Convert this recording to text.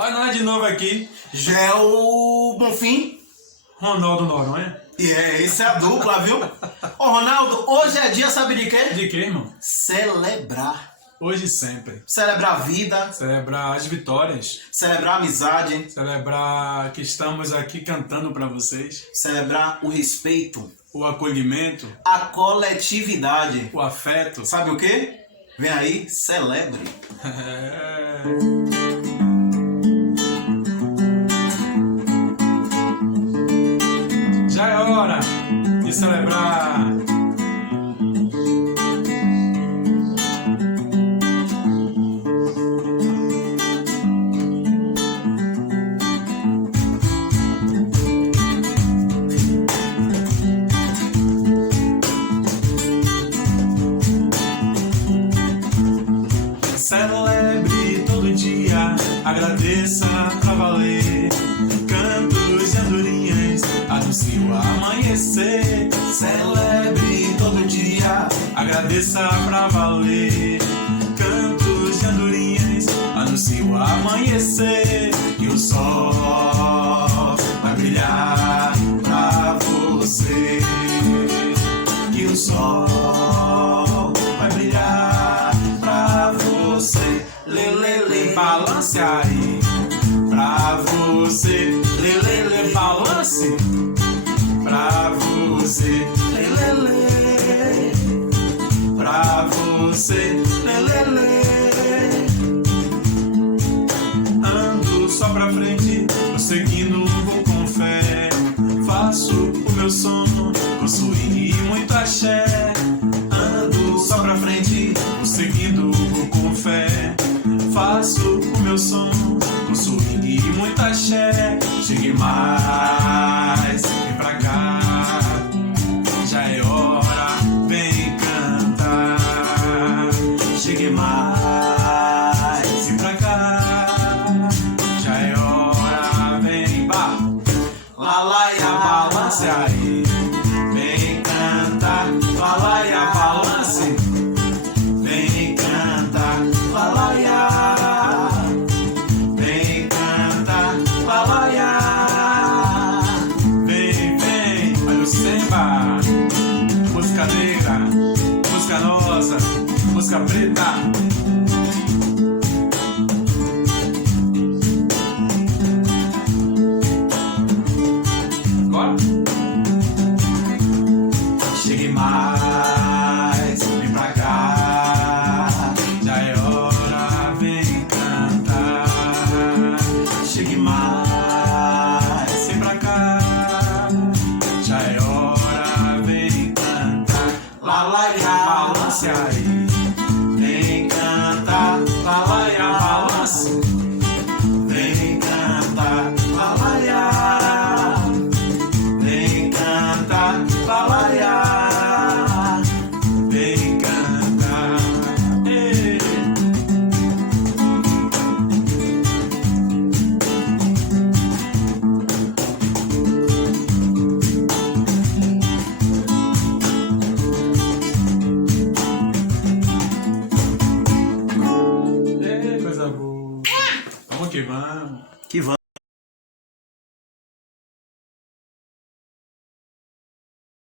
Olha nós de novo aqui. Já é o Bonfim. Ronaldo Noronha. E esse é a dupla, viu? Ô Ronaldo, hoje é dia, sabe de quê? De quê, irmão? Celebrar. Hoje e sempre. Celebrar a vida. Celebrar as vitórias. Celebrar a amizade. Celebrar que estamos aqui cantando para vocês. Celebrar o respeito. O acolhimento. A coletividade. O afeto. Sabe o quê? Vem aí, celebre. Já é hora de celebrar. Celebre todo dia, agradeça pra valer. Cantos e andorinhas anunciam o amanhecer. Celebre todo dia, agradeça pra valer. Cantos e andorinhas anunciam o amanhecer. E o sol vai brilhar pra você. E o sol vai brilhar pra você. Lelele, balance aí pra você. Lelele, balance pra você. Lelele, pra você. Lelele. Ando só pra frente, prosseguindo, vou com fé. Faço o meu sono, com swing e muito axé. Ando só pra frente, prosseguindo, vou com fé. Faço o meu som com swing e muito axé. Chegue mais, vem pra cá. Já é hora, vem cantar. Chegue mais, vem pra cá. Já é hora, vem bah. Lalaia, balance aí. Vem cantar, lalaia, balance. Vem cantar, lalaia. Vem cantar, lalaia. Vem, vem, olha o samba. Música negra, música nossa, música preta. Bora? Chegue mais, vem pra cá. Já é hora, vem cantar. Chegue mais, vem pra cá. Já é hora, vem cantar. Lalaia, balance aí.